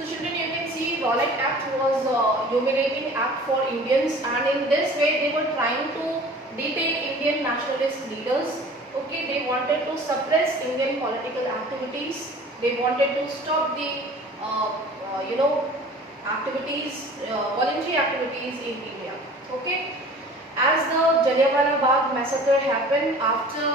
So children, you can see Rowlatt Act was humiliating act for Indians, and in this way they were trying to detain Indian nationalist leaders. Okay, they wanted to suppress Indian political activities. They wanted to stop the activities, voluntary activities in India. Okay, as the Jallianwala Bagh massacre happened, after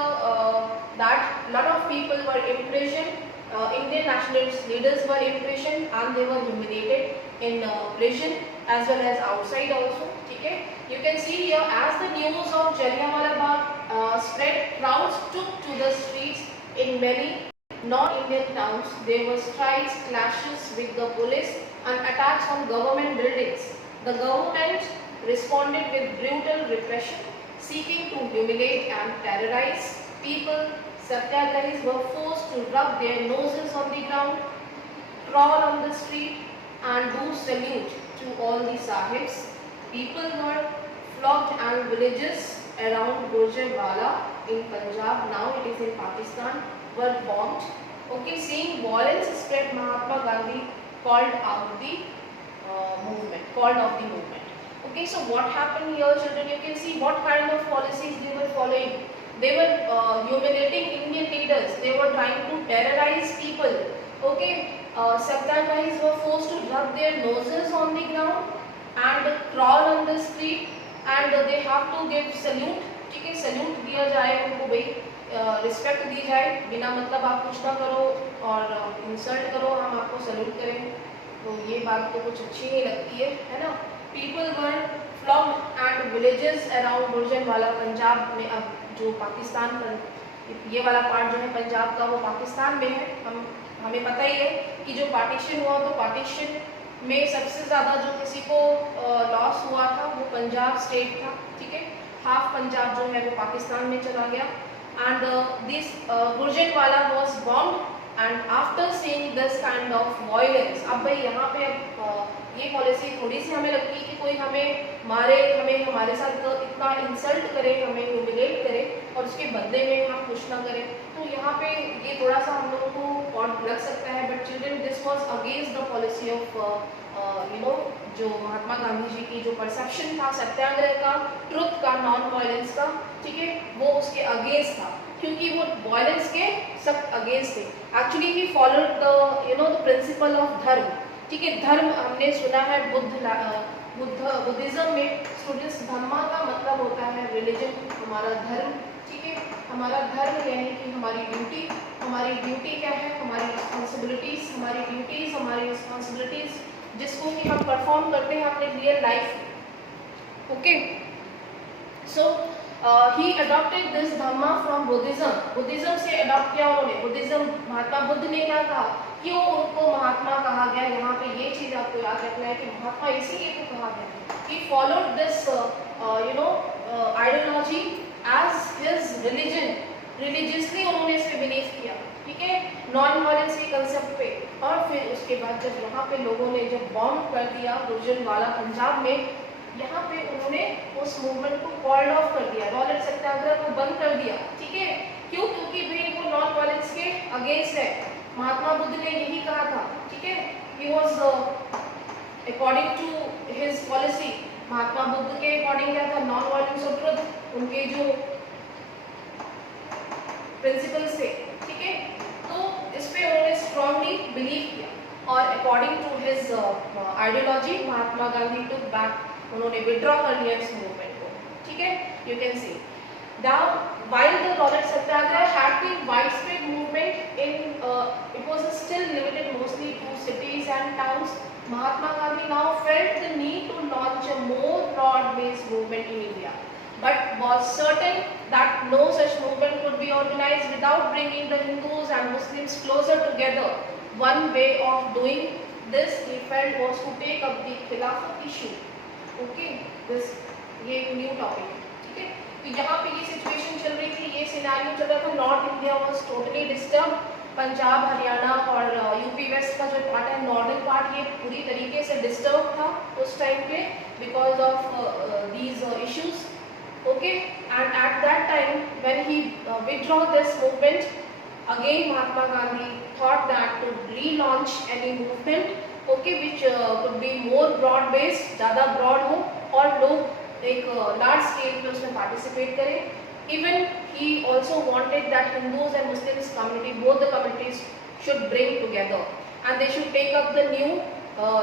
that, lot of people were imprisoned. Indian nationalist leaders were imprisoned and they were humiliated in prison as well as outside also. Okay, you can see here, as the news of Jallianwala Bagh spread, crowds took to the streets in many non-Indian towns. There were strikes, clashes with the police and attacks on government buildings. The government responded with brutal repression, seeking to humiliate and terrorize people. Satyagrahis were forced to rub their noses on the ground, crawl on the street and do salute to all the sahibs. People were flogged and villages around Gujranwala in Punjab, now it is in Pakistan, were bombed. Okay, seeing violence spread, Mahatma Gandhi called out the movement. Okay, so what happened here, children? You can see what kind of policies they were following. They were humiliating Indian leaders. They were trying to terrorize people. Okay, Satyagrahis were forced to rub their noses on the ground and crawl on the street, and they have to give salute. ठीक है, salute दिया जाए उनको, भाई respect दी जाए, बिना मतलब आप कुछ ना करो और इंसल्ट करो, हम आपको सल्यूट करें, तो ये बात तो कुछ अच्छी नहीं लगती है ना. People were flogged and villages around Gujranwala, Punjab में, अब जो पाकिस्तान पर ये वाला पार्ट जो है पंजाब का वो पाकिस्तान में है. हमें पता ही है कि जो पार्टीशन हुआ, तो पार्टीशन में सबसे ज़्यादा जो किसी को लॉस हुआ था वो पंजाब स्टेट था. ठीक है, हाफ पंजाब जो है वो पाकिस्तान में चला गया. And this Gujranwala was bombed. And after seeing this kind of violence, अब भाई यहाँ पे ये पॉलिसी थोड़ी सी हमें लगती है कि कोई हमें मारे, हमें हमारे साथ इतना इंसल्ट करे, हमें ह्यूमिलेट करे और उसके बदले में हम कुछ ना करें, तो यहाँ पे ये थोड़ा सा हम लोगों को ऑड लग सकता है. But children, this was against the policy of जो महात्मा गांधी जी की जो परसेप्शन था सत्याग्रह का, ट्रुथ का, नॉन वायलेंस का, ठीक है, वो उसके अगेंस्ट था, क्योंकि वो वायलेंस के सख्त अगेंस्ट थे. Actually he followed the principle of धर्म. ठीक है, धर्म हमने सुना है बुद्धिज्म में स्टूडेंट्स, धम्मा का मतलब होता है रिलीजन, हमारा धर्म. ठीक है, हमारा धर्म यानी कि हमारी ड्यूटी. हमारी ड्यूटी क्या है? हमारी रिस्पॉन्सिबिलिटीज, हमारी ड्यूटीज, हमारी रिस्पॉन्सिबिलिटीज जिसको कि हम परफॉर्म करते हैं अपने real life. Okay, so he adopted this Dhamma from Buddhism. Buddhism से अडॉप्ट किया उन्होंने. बुद्धिज्म, महात्मा बुद्ध ने क्या कहा, क्यों उनको महात्मा कहा गया? यहाँ पे ये चीज आपको याद रखना है कि महात्मा इसीलिए तो कहा गया. He followed this ideology as his religion. Religiously उन्होंने इस पे बिलीव किया. ठीक है, नॉन वायलेंस के कंसेप्ट पे. और फिर उसके बाद जब यहाँ पे लोगों ने जब बॉम्ब कर दिया गुजरांवाला पंजाब में, यहाँ पे उन्होंने उस मूवमेंट को कॉल्ड ऑफ कर दिया, रॉलेट सत्याग्रह को बंद कर दिया. ठीक है, क्यों? क्योंकि भाई वो नॉन वायलेंस के अगेंस्ट है. महात्मा बुद्ध ने यही कहा था. ठीक है, he was according to his policy. Mahatma Buddha के अकॉर्डिंग क्या था? नॉन वायलेंस और ट्रुथ, उनके जो प्रिंसिपल्स थे. ठीक है, तो इस पे उन्होंने स्ट्रांगली बिलीव किया और according to his ideology Mahatma Gandhi took back, उन्होंने विड्रॉ कर लिया इस मूवमेंट को. ठीक है, you can see now while the Rowlatt Satyagraha had been widespread movement in it was still limited mostly to cities and towns. Mahatma Gandhi now felt the need to launch a more broad-based movement in India, but was certain that no such movement could be organized without bringing the Hindus and Muslims closer together. One way of doing this, he felt, was to take up the Khilafat issue. Okay, this ये new topic है. ठीक है, तो यहाँ पे ये situation चल रही थी, ये सिनेरियो चल रहा था. North India was totally disturb. Punjab, Haryana और यूपी वेस्ट का जो पार्ट है, नॉर्दर्न पार्ट, ये पूरी तरीके से डिस्टर्ब था उस टाइम पे because of these issues. Okay, and at that time when he withdraw this movement, again Mahatma Gandhi thought that to relaunch any movement okay, which could be more broad based, ज़्यादा broad हो और लोग एक large scale पे उसमें participate करें. Even he also wanted that Hindus and Muslims community, both the communities should bring together and they should take up the new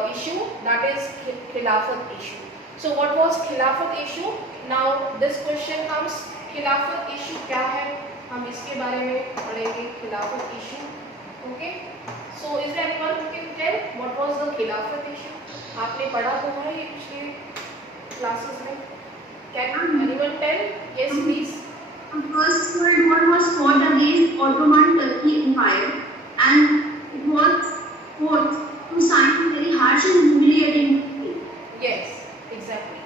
issue, that is Khilafat issue. So what was Khilafat issue? Now this question comes, Khilafat issue क्या है? हम इसके बारे में पढ़ेंगे. Khilafat issue, okay? So is there anyone who can tell what was the Khilafat issue? आपने पढ़ा तो है ये पिछले classes में? Can anyone tell? Yes, please. First World War was fought against Ottoman Turkey Empire, and it was fought to sign a very harsh and humiliating treaty. Yes, exactly.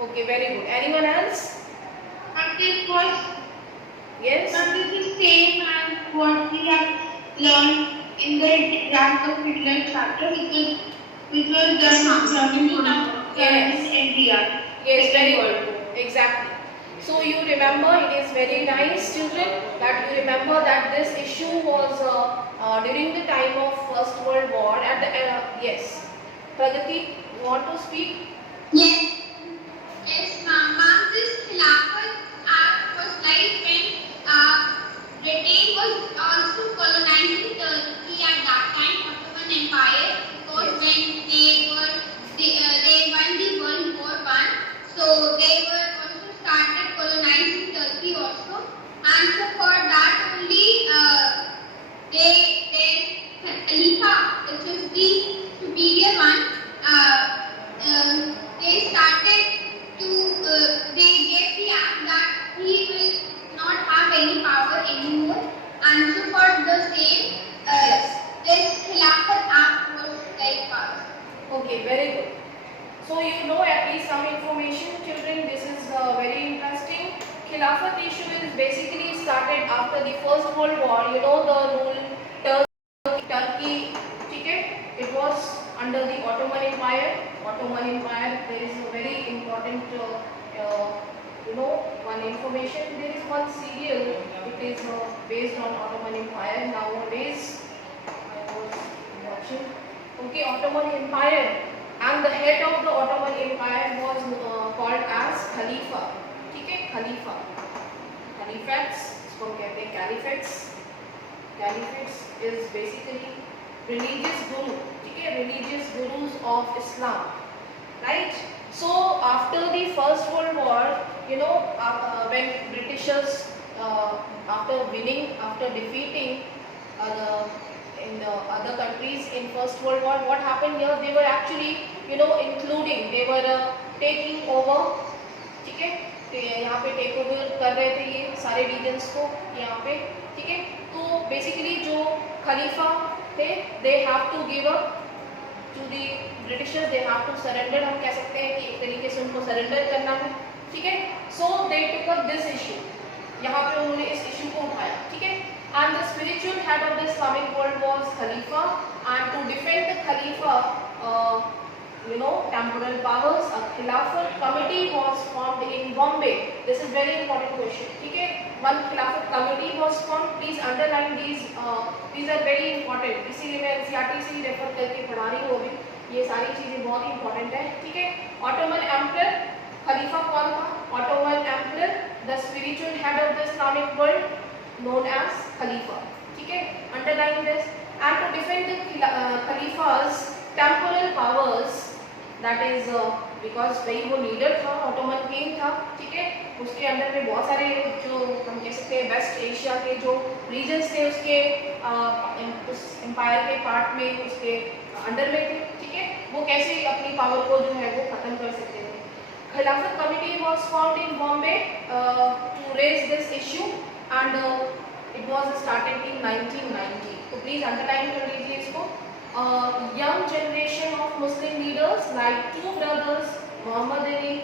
Okay, very good. Anyone else? But it was, Yes. but it is the same as what we have learned in the Rank of Hitler chapter, which was done in Germany, Yes. in India. Yes, very good. Exactly. So you remember, it is very nice, children, that you remember that this issue was during the time of First World War. At the yes, Pragati, you want to speak? Yes. Yes, ma'am. This Khilafat Act was like when Britain was also colonizing Turkey at that time, Ottoman Empire, because when they won the World War I, so they were also started colonizing Turkey also, and so for that only they Khalifa, which is the superior one, they started to they gave the act that he will not have any power anymore, and so for the same this Khilafat Act was like passed. Okay, very good. So you know at least some information, children. This is very interesting. Khilafat issue is basically started after the First World War. You know the rule Turkey, okay? It was under the Ottoman Empire. Ottoman Empire. There is a very important, one information. There is one serial. It is based on Ottoman Empire. Nowadays, I was watching. Okay, Ottoman Empire. And the head of the Ottoman Empire was called as Khalifa. ठीक है, Khalifa. Caliphates, इसको हम कहते हैं Caliphates. Caliphates is basically religious guru. ठीक है, religious gurus of Islam, right? So after the First World War, you know, when Britishers, after winning, after defeating in the other countries in First World War, what happened here? They were actually, you know, including, they were taking over, ठीक है, यहाँ पे take over कर रहे थे ये सारे regions को यहाँ पे, ठीक है. तो बेसिकली जो खलीफा थे, they have to give up to the Britishers, they have to surrender. हम कह सकते हैं कि एक तरीके से उनको सरेंडर करना है, ठीक है. सो दे टुक अप दिस इशू, यहाँ पे उन्होंने इस इशू को उठाया, ठीक है. And the spiritual head of the Islamic world was Khalifa, and to defend the Khalifa, temporal powers, a Khilafat committee was formed in Bombay. This is very important question, ठीक है. One Khilafat committee was formed. Please underline these. These are very important. इसीलिए मैं NCERT से ही refer करके पढ़ा रही हूँ अभी. ये सारी चीजें बहुत इंपॉर्टेंट है, ठीक है. Ottoman Emperor, खलीफा कौन था? Ottoman Emperor, the spiritual head of the Islamic world, known as Khalifa, ठीक है. Underline this. And to defend the Khalifa's temporal powers, that is because भाई वो लीडर था, ऑटोमन किंग था, ठीक है. उसके अंडर में बहुत सारे जो हम कह सकते हैं वेस्ट एशिया के जो रीजन्स थे उसके उस एम्पायर के पार्ट में उसके अंडर में थे, ठीक है. वो कैसे अपनी पावर को जो है वो खत्म कर सकते थे. खिलाफत committee was formed in Bombay to raise this issue, and it was started in 1990. तो प्लीज अंडरलाइन कर लीजिए इसको. Young generation of Muslim leaders like two brothers, Muhammad Ali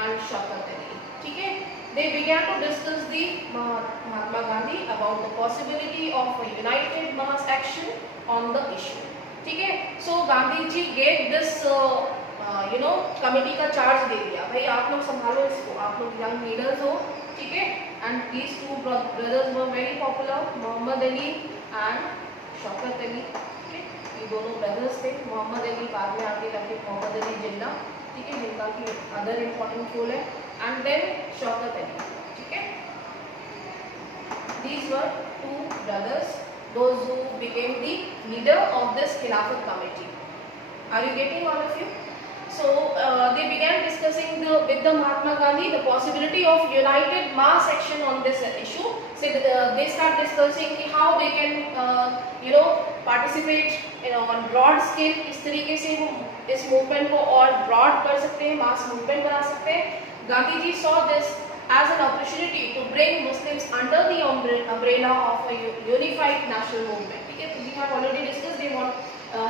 and Shaukat Ali, ठीक है. They began to discuss the Mahatma Gandhi about the possibility of a united mass action on the issue, ठीक है. So Gandhi ji gave this committee का charge दे दिया, भाई आप लोग संभालो इसको, आप लोग यंग लीडर्स हो, ठीक है. And these two brothers were very popular, Muhammad Ali and Shaukat Ali. Okay, you दोनों ब्रदर्स थे, मोहम्मद अली बाद में आगे जाके मोहम्मद अली जिन्ना, ठीक है, जिनका की अदर इम्पोर्टेंट रोल है, एंड देन शौकत अली, ठीक है। These were two brothers, those who became the leader of this Khilafat committee. Are you getting all of you? So they began discussing with the Mahatma Gandhi the possibility of united mass action on this issue. So they start discussing how they can participate on broad scale, किस तरीके से वो इस movement को और broad कर सकते हैं, mass movement बना सकते हैं. Gandhi ji saw this as an opportunity to bring Muslims under the umbrella of a unified national movement. Okay, we have already discussed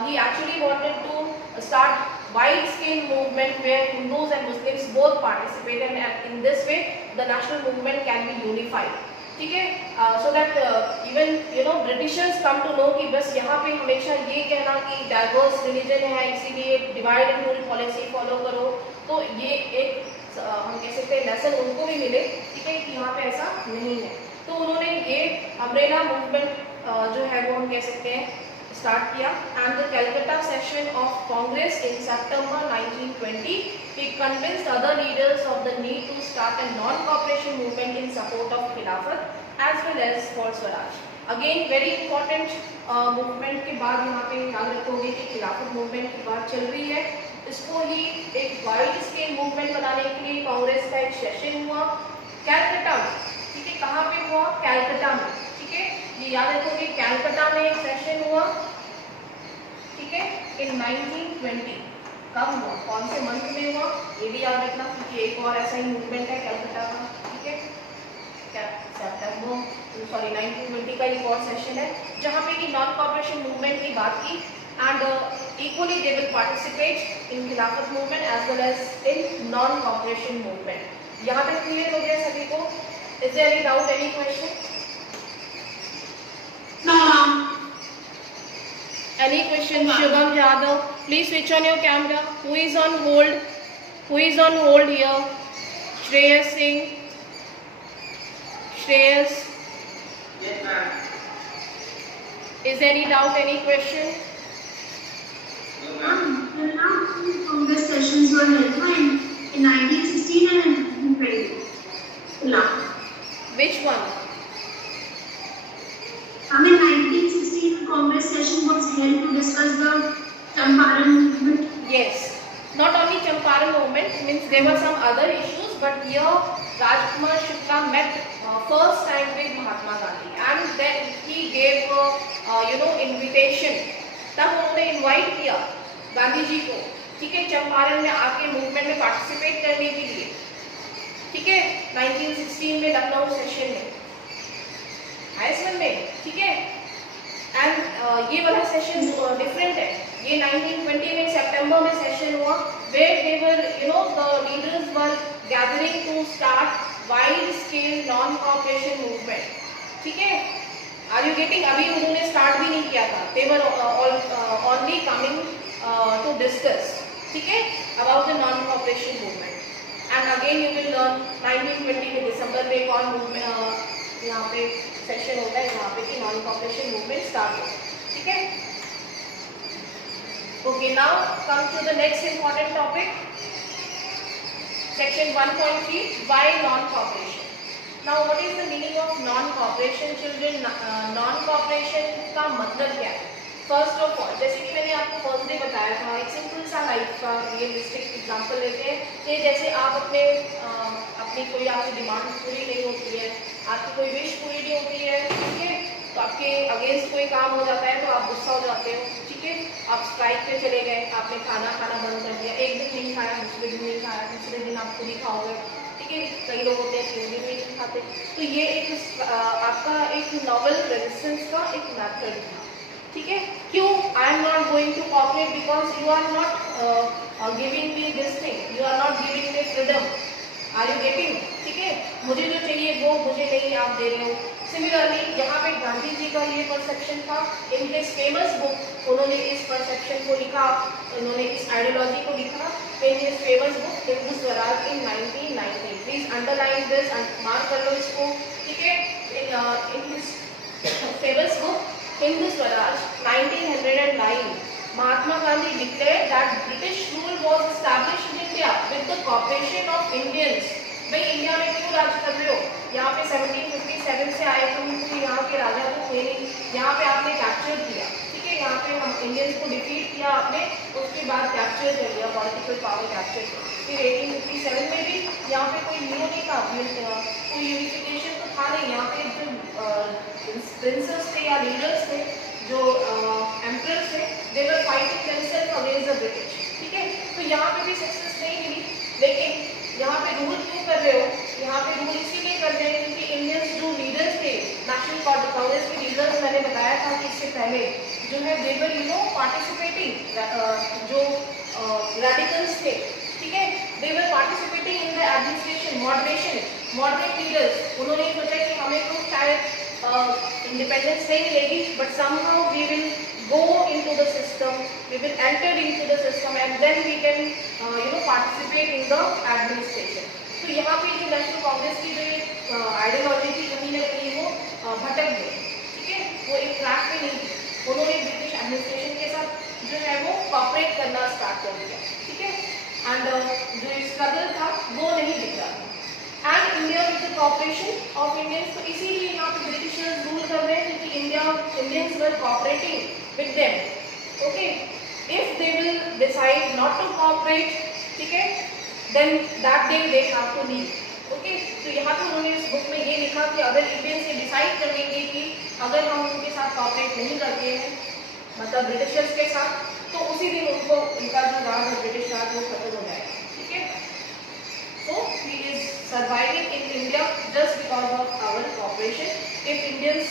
he actually wanted to start wide-scale movement where Hindus and Muslims both participate, and in this way the national movement can be unified. ठीक है, so that even Britishers come to know कि बस यहाँ पे हमेशा ये कहना कि diverse religion है इसीलिए divide and rule policy follow करो, तो ये एक हम कह सकते हैं लेसन उनको भी मिले, ठीक है, कि यहाँ पे ऐसा नहीं है. तो उन्होंने ये अम्ब्रेला मूवमेंट जो है वो हम कह सकते हैं स्टार्ट किया. And the Calcutta session of Congress in September 1920 it convinced other leaders of the need to start a non-cooperation movement in support of Khilafat as well as for Swaraj. Again very important movement के बाद यहाँ पे याद रखोगे कि खिलाफत movement की बात चल रही है. इसको ही एक वाइड स्केल मूवमेंट बनाने के लिए कांग्रेस का एक सेशन हुआ कैलकाटा में, ठीक है. कहाँ पे हुआ? कैलकाटा में, ठीक है. ये याद रखोगे कैलकाटा में एक सेशन हुआ, ठीक है, इन 1920. कब हुआ, कौन से मंथ में हुआ, ये भी याद रखना क्योंकि एक और ऐसा ही मूवमेंट है कैलकाटा का, ठीक है. सितंबर 1920 का एक और सेशन है जहाँ पे कि नॉन कॉपरेशन मूवमेंट की बात की. And equally they will participate in Khilafat movement as well as in non-cooperation movement. यहाँ तक क्लियर हो गया सभी को? Is there any doubt, any question? No. Any question? Shubham Yadav, please switch on your camera. Who is on hold? Who is on hold here? Shreyas Singh. Shreyas. Yes, ma'am. Is there any doubt, any question? No, ma'am. The last two Congress sessions were held in 1916 and 1920. Which one? In 1916, Congress session was held to discuss the Champaran movement. Yes. Not only Champaran movement, means there were some other issues, but here Rajkumar Shukla met first time with Mahatma Gandhi, and then he gave invitation. तब उन्होंने invite किया गांधी जी को, ठीक है, चंपारण में आके movement में participate करने के लिए, ठीक है, 1916 में लखनऊ सेशन में आईएसएम में, ठीक है. एंड ये वाला सेशन डिफरेंट है. ये 1920 में सितंबर में सेशन हुआ where they were the leaders were gathering to start wide scale non cooperation movement, ठीक है. Are you getting? अभी उन्होंने स्टार्ट भी नहीं किया था. They were only coming to discuss, ठीक है, about the non cooperation movement. And again you will learn 1920 में दिसंबर में एक और मूवमेंट यहाँ पे सेशन होता है यहाँ पे कि नॉन कॉपरेशन मूवमेंट स्टार्ट हो, ठीक है. Okay, now come to the next important topic, section 1.3 why non cooperation. Now what is the meaning of non cooperation children? Non cooperation का मतलब क्या है? फर्स्ट ऑफ ऑल, जैसे कि मैंने आपको फर्स्ट डे बताया था, एक सिंपल सा लाइफ का रियलिस्टिक एग्जांपल लेते हैं कि जैसे आप अपनी कोई आपकी डिमांड पूरी नहीं होती है, आपकी कोई विश पूरी नहीं होती है, ठीक है, तो आपके अगेंस्ट कोई काम हो जाता है तो आप गुस्सा हो जाते हो, ठीक है, आप स्ट्राइक पे चले गए, आपने खाना बंद कर दिया, एक दिन नहीं खाया, दूसरे दिन नहीं खाया, तीसरे दिन आप खुद ही खाओगे, ठीक है. कई लोग होते हैं 3 दिन भी नहीं खाते. तो ये एक आपका एक नॉवल रेजिस्टेंस का एक मैथड था, ठीक है. क्यों? I am not going to cooperate because you are not giving me this thing, you are not giving me freedom. Are you getting? ठीक है, मुझे जो चाहिए वो मुझे नहीं आप दे रहे हो. सिमिलरली यहाँ पे गांधी जी का ये परसेप्शन था. इन दिस फेमस बुक उन्होंने इस परसेप्शन को लिखा, उन्होंने इस आइडियोलॉजी को लिखा in his famous book Hindu Swaraj in 1919. Please underline this, mark कर लो इसको, ठीक है. In his famous book Hindu Swaraj 1909 Mahatma Gandhi declared that British rule was established in India with the cooperation of Indians. भाई इंडिया में क्यों राज कर रहे हो? यहाँ पे 1757 से आए तुम, यहाँ के राजा तो थे नहीं, यहाँ पे आपने कैप्चर किया, ठीक है, यहाँ पे हम इंडियंस को डिफीट किया आपने, उसके बाद कैप्चर कर लिया, पॉलिटिकल पावर कैप्चर किया। फिर 1857 में भी यहाँ पे कोई न्यू नहीं था, कोई यूनिफिकेशन तो था नहीं, यहाँ पे जो प्रिंसेस थे या लीडर्स थे, जो एम्परर्स थे, they were fighting themselves against the British, ठीक है। तो यहाँ पे भी सक्सेस नहीं मिली, लेकिन यहाँ पे रूल क्यों कर रहे हो? यहाँ पे रूल इसीलिए कर रहे हैं क्योंकि इंडियंस जो लीडर्स थे, नेशनल कांग्रेस के लीडर्स, मैंने बताया था कि इससे पहले जो है दे वर पार्टिसिपेटिंग, जो रेडिकल्स थे, ठीक है, they were participating in the administration, moderate leaders, उन्होंने सोचा कि हमें तो शायद इंडिपेंडेंस नहीं मिलेगी, but somehow we will go into the system, we will enter into the system and then we can participate in the administration. तो यहाँ पे जो नेशनल कांग्रेस की जो आइडियोलॉजी थी कहीं ना कहीं वो भटक गई, ठीक है, वो एक ट्रैक पे नहीं थी, उन्होंने ब्रिटिश एडमिनिस्ट्रेशन के साथ जो है वो कॉपरेट करना स्टार्ट कर दिया, ठीक है, एंड जो स्ट्रगल था वो नहीं दिख रहा था। And India with the cooperation of Indians, तो इसीलिए यहाँ पे ब्रिटिशर्स रूल कर रहे हैं क्योंकि Indians were cooperating with them, okay, if they will decide not to cooperate, ठीक है, then that day they have to leave, okay। तो यहाँ पे उन्होंने इस बुक में ये लिखा कि अगर इंडियंस ये डिसाइड कर लेंगे कि अगर हम उनके साथ कॉपरेट नहीं करते हैं, मतलब ब्रिटिशर्स के साथ, तो उसी दिन उनको उनका जो राज है ब्रिटिश राज वो खत्म हो जाएगा, ठीक है। So he is surviving in India just because of our cooperation. If Indians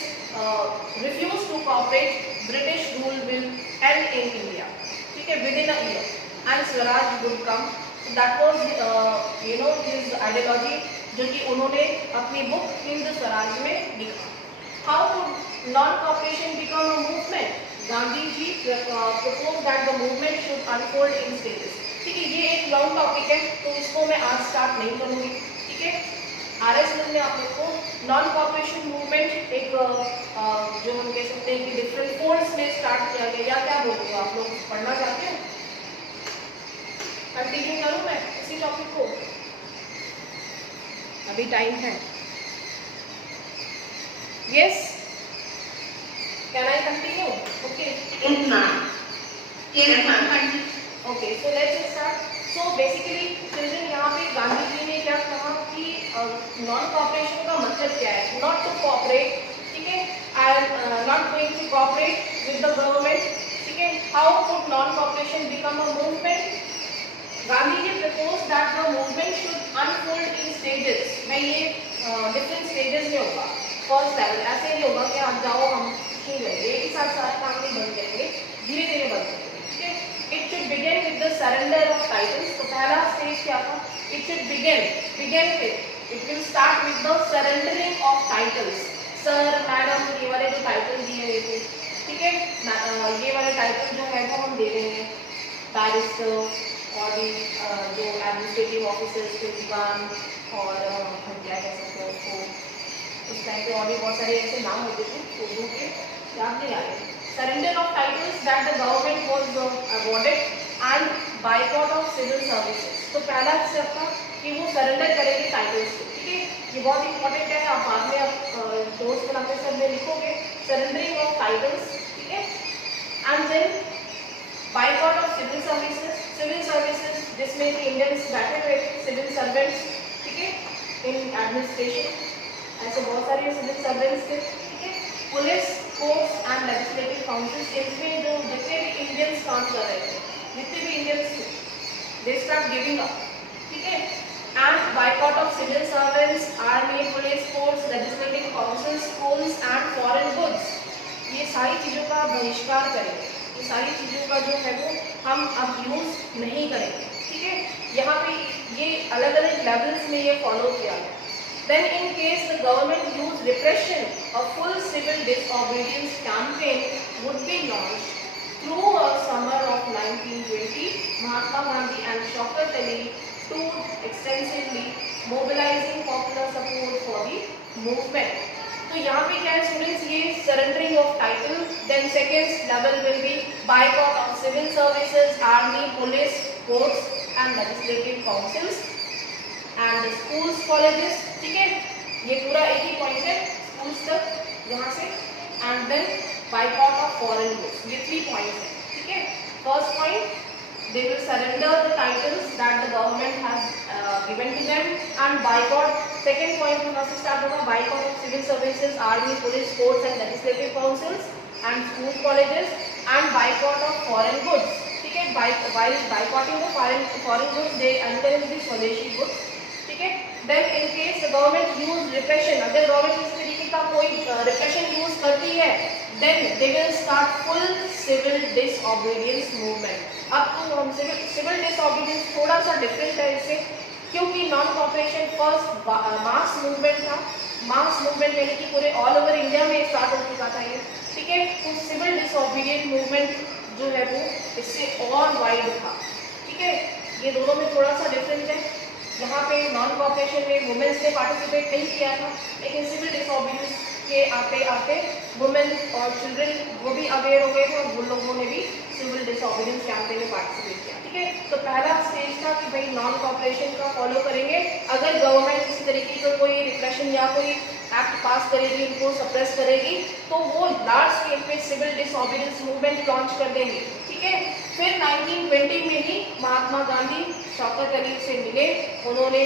refuse to cooperate, British rule will end in India, ठीक है, within a year, and Swaraj would come. So that was his ideology, जो कि उन्होंने अपनी book Hind Swaraj में लिखा। How could non-cooperation become a movement? Gandhi ji proposed that the movement should unfold in stages, ठीक है, ये एक लॉन्ग टॉपिक है तो इसको मैं आज स्टार्ट नहीं करूँगी, ठीक है। RS ने आप लोग को नॉन कॉपरेशन मूवमेंट एक जो हम कह सकते हैं कि डिफरेंट फोल्ड्स में स्टार्ट किया गया, या क्या बोलते हो आप लोग, पढ़ना चाहते हैं? कंटिन्यू करूँ मैं इसी टॉपिक को? अभी टाइम है। Yes, can I continue? Okay, Yes, ma'am. Yes, ma'am. Okay, so let's start. So basically children, यहाँ पे गांधी जी ने क्या कहा कि नॉन कॉपरेशन का मतलब क्या है? नॉट टू कॉपरेट, ठीक है, I am not going to cooperate with the government, ठीक है। How could non cooperation become a movement? Gandhi ji propose that the movement should unfold in stages. मैं ये डिफरेंट स्टेजेस में होगा। फर्स्ट लेवल ऐसे नहीं होगा कि आप जाओ हम नहीं करेंगे, एक ही साथ सारा काम नहीं बंद करेंगे, धीरे धीरे बंद करेंगे, ठीक है। It should begin with the surrender of titles. तो पहला स्टेज क्या था? It should begin with, it will start with the surrendering of titles. Sir, madam, ये वाले जो टाइटल दिए हुए थे, ठीक है, ये वाले टाइटल जो है वो हम दे रहे हैं, बैरिस्टर और भी जो एडमिनिस्ट्रेटिव ऑफिसर्स थे, दीवान, और हम क्या कह सकते हैं उसको, उस टाइम पे और भी बहुत सारे ऐसे नाम होते थे उर्दू के, याद नहीं आ रहे। Surrender of titles that the government was awarded and boycott of civil services. तो पहला स्टेप था कि वो सरेंडर करेंगे टाइटल्स को, ठीक है, ये बहुत इंपॉर्टेंट है। आप बाद में आप दोस्त बनाते समय लिखोगे सरेंडरिंग ऑफ टाइटल्स, ठीक है, and then boycott of civil services जिसमें इंडियंस बैठे हुए थे, सिविल सर्वेंट्स, ठीक है, इन एडमिनिस्ट्रेशन, ऐसे बहुत सारे सिविल सर्वेंट्स थे, ठीक है। Police, courts and legislative councils, इसमें जो जितने भी इंडियंस काम कर रहे थे, जितने भी इंडियंस थे, दे स्टार्ट गिविंग अप, ठीक है। And boycott of civil servants, army, police, courts, legislative councils, schools and foreign goods, ये सारी चीज़ों का बहिष्कार करेंगे, ये सारी चीज़ों का जो है वो हम अब यूज़ नहीं करेंगे, ठीक है। यहाँ पे ये अलग अलग लेवल्स में ये फॉलो किया गया। Then in case the government used repression, a full civil disobedience campaign would be launched. Through a summer of 1920, Mahatma Gandhi and Shaukat Ali toured extensively, mobilizing popular support for the movement. तो यहाँ पे क्या है students, ये surrendering of title, then second level will be boycott of civil services, army, police, courts and legislative councils and schools, colleges. ठीक है, ये पूरा एक ही पॉइंट है स्कूल्स तक यहाँ से। And then boycott of foreign goods, ये 3 पॉइंट्स हैं। ठीक है, first point, they will surrender the titles that the government has given to them and boycott. Second point यहाँ से start होगा, boycott of civil services, army, police, courts and legislative councils and school, colleges and boycott of foreign goods. ठीक है, while boycotting the foreign goods they encourage the Swadeshi goods. ठीक है, then in case the government use repression, अगर government इस तरीके का कोई repression use करती है then they will start full civil disobedience movement. अब तो हम सिविल डिसऑबीडियंस थोड़ा सा डिफरेंट है इससे, क्योंकि non cooperation first mass movement था। मास मूवमेंट यानी कि पूरे ऑल ओवर इंडिया में स्टार्ट हो चुका था ये। ठीक है, तो सिविल डिसऑबीडियंट मूवमेंट जो है वो इससे और वाइड था। ठीक है, ये दोनों में थोड़ा सा डिफरेंस है। यहाँ पे नॉन कॉपरेशन में वुमेन्स ने पार्टिसिपेट नहीं किया था, लेकिन सिविल डिसऑबीडियंस के आते आते वुमेन और चिल्ड्रन वो भी अवेयर हो गए थे और उन लोगों ने भी सिविल डिसऑबीडियंस कैंपेन में पार्टिसिपेट किया। ठीक है, तो पहला स्टेज था कि भाई नॉन कॉपरेशन का फॉलो करेंगे। अगर गवर्नमेंट किसी तरीके का कोई रिप्रेशन या कोई एक्ट पास करेगी, उनको सप्रेस करेगी, तो वो लार्ज स्केल पे सिविल डिसऑबीडियंस मूवमेंट लॉन्च कर देंगे। ठीक है, फिर 1920 में ही महात्मा गांधी शौकत अली से मिले, उन्होंने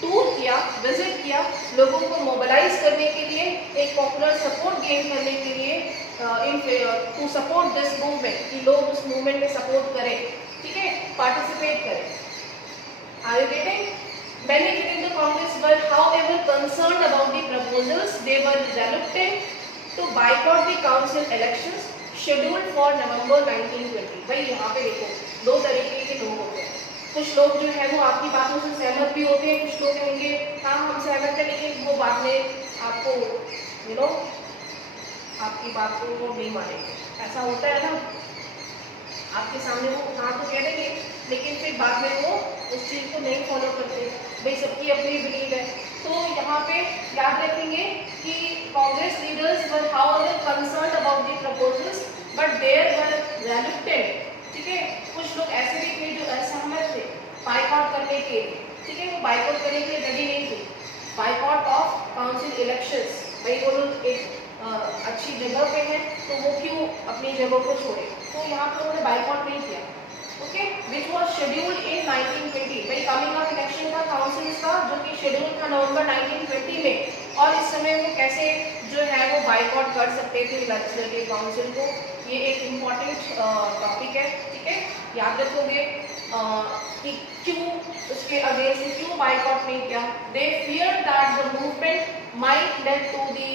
टूर किया, विजिट किया, लोगों को मोबिलाइज करने के लिए, एक पॉपुलर सपोर्ट गेन करने के लिए टू सपोर्ट दिस मूवमेंट, कि लोग उस मूवमेंट में सपोर्ट करें। ठीक है, पार्टिसिपेट करें। Are you getting? Many within the Congress were, however, concerned about the proposals. They were reluctant to boycott the council elections scheduled for November 1920. भाई यहाँ पे देखो, 2 तरीके के लोग होते हैं। कुछ लोग जो है वो आपकी बातों से सहमत भी होते हैं, कुछ लोग कहेंगे हाँ हम सहमत हैं, लेकिन वो बाद में आपको आपकी बात को वो नहीं मानेंगे। ऐसा होता है ना, आपके सामने वो हाँ तो कह देंगे, लेकिन फिर बाद में वो उस चीज़ को नहीं फॉलो करते। भाई सबकी अपनी बिलीव है। तो यहाँ पे याद रखेंगे कि Congress leaders were however concerned about the proposals but there were reluctant. ठीक है, कुछ लोग ऐसे भी थे जो असहमत थे बाइकआउट करने के लिए। ठीक है, वो बाइकआउट करने के लिए रेडी नहीं थे। बाइकआउट ऑफ काउंसिल इलेक्शंस, भाई वो लोग एक अच्छी जगह पे हैं तो वो क्यों अपनी जगह को छोड़े, तो यहाँ पर उन्होंने बाइकआउट नहीं किया। ओके, विच वॉज शेड्यूल्ड इन 1920। भाई कमिंग अप इलेक्शन था काउंसिल्स का, जो कि शेड्यूल था नवंबर 1920 में, और इस समय वो कैसे जो है वो बाइकआउट कर सकते थे लेजिस्लेटिव काउंसिल को। ये एक इम्पॉर्टेंट टॉपिक है। ठीक है, याद रखोगे कि क्यों उसके अगेंस्ट क्यों बाइकआउट नहीं किया। They fear that the movement might lead to the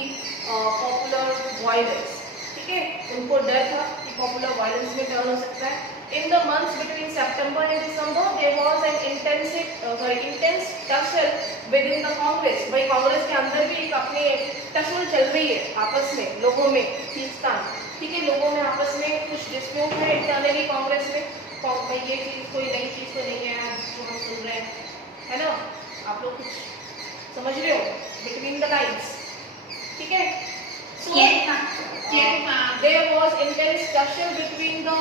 popular violence. ठीक है, उनको डर था कि पॉपुलर वायलेंस में टर्न हो सकता है। In the months between September and December, there was an intense tussle within the Congress. भाई कांग्रेस के अंदर भी एक अपनी टसल चल रही है आपस में, लोगों में खींचतान। ठीक है, लोगों में आपस में कुछ डिस्प्यूट है इंटरनली कांग्रेस में। भाई ये चीज़ कोई नई चीज़ तो नहीं है जो हम सुन रहे हैं, है ना? आप लोग कुछ समझ रहे हो बिटवीन द लाइन्स? ठीक है, so there was intense tussle between the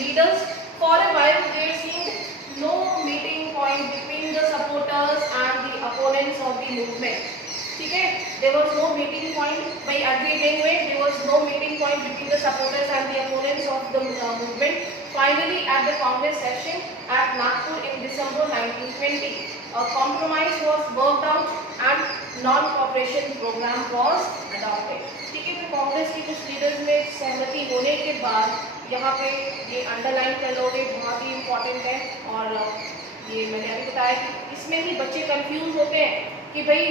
leaders. For a while there seemed no meeting point between the supporters and the opponents of the movement. ठीक है, there was no meeting point by agreeing way, there was no meeting point between the supporters and the opponents of the movement. Finally, at the Congress session at Nagpur in December 1920, a compromise was worked out and non-cooperation program was adopted. ठीक है, तो कांग्रेस की कुछ leaders में सहमति होने के बाद यहाँ पे ये अंडरलाइन कर लोगे, बहुत ही इम्पोर्टेंट है। और ये मैंने अभी बताया कि इसमें ही बच्चे कंफ्यूज होते हैं कि भाई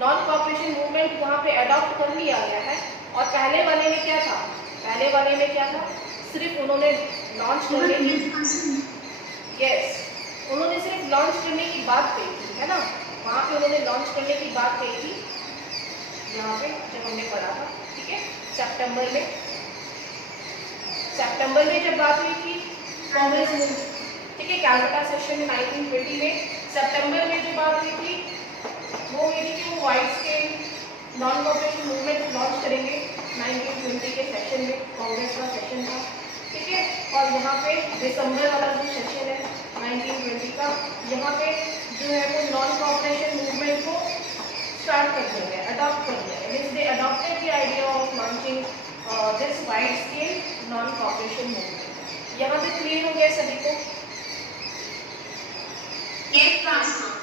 नॉन कॉपरेशन मूवमेंट यहाँ पे अडॉप्ट कर लिया गया है, और पहले वाले में क्या था? पहले वाले में क्या था? सिर्फ उन्होंने लॉन्च करने की उन्होंने सिर्फ लॉन्च करने की बात कही थी, है ना? वहाँ पे उन्होंने लॉन्च करने की बात कही थी, यहाँ पे जब हमने पढ़ा था। ठीक है, सितंबर में जब बात हुई थी कांग्रेस में, ठीक है, कैलकाटा सेशन में 1920 में सितंबर में जो बात हुई थी वो ये थी कि वो wide scale non cooperation movement launch करेंगे 1920 के सेशन में, कांग्रेस का सेशन था। ठीक है, और यहाँ पे दिसंबर वाला जो सेशन है 1920 का, यहाँ पे जो है वो नॉन कॉपरेशन मूवमेंट को स्टार्ट कर दिया गया, अडॉप्ट कर दिया गया। They adopted the idea of launching this wide scale non cooperation movement. यहाँ पे क्लियर हो गया सभी को? Yes, ma'am.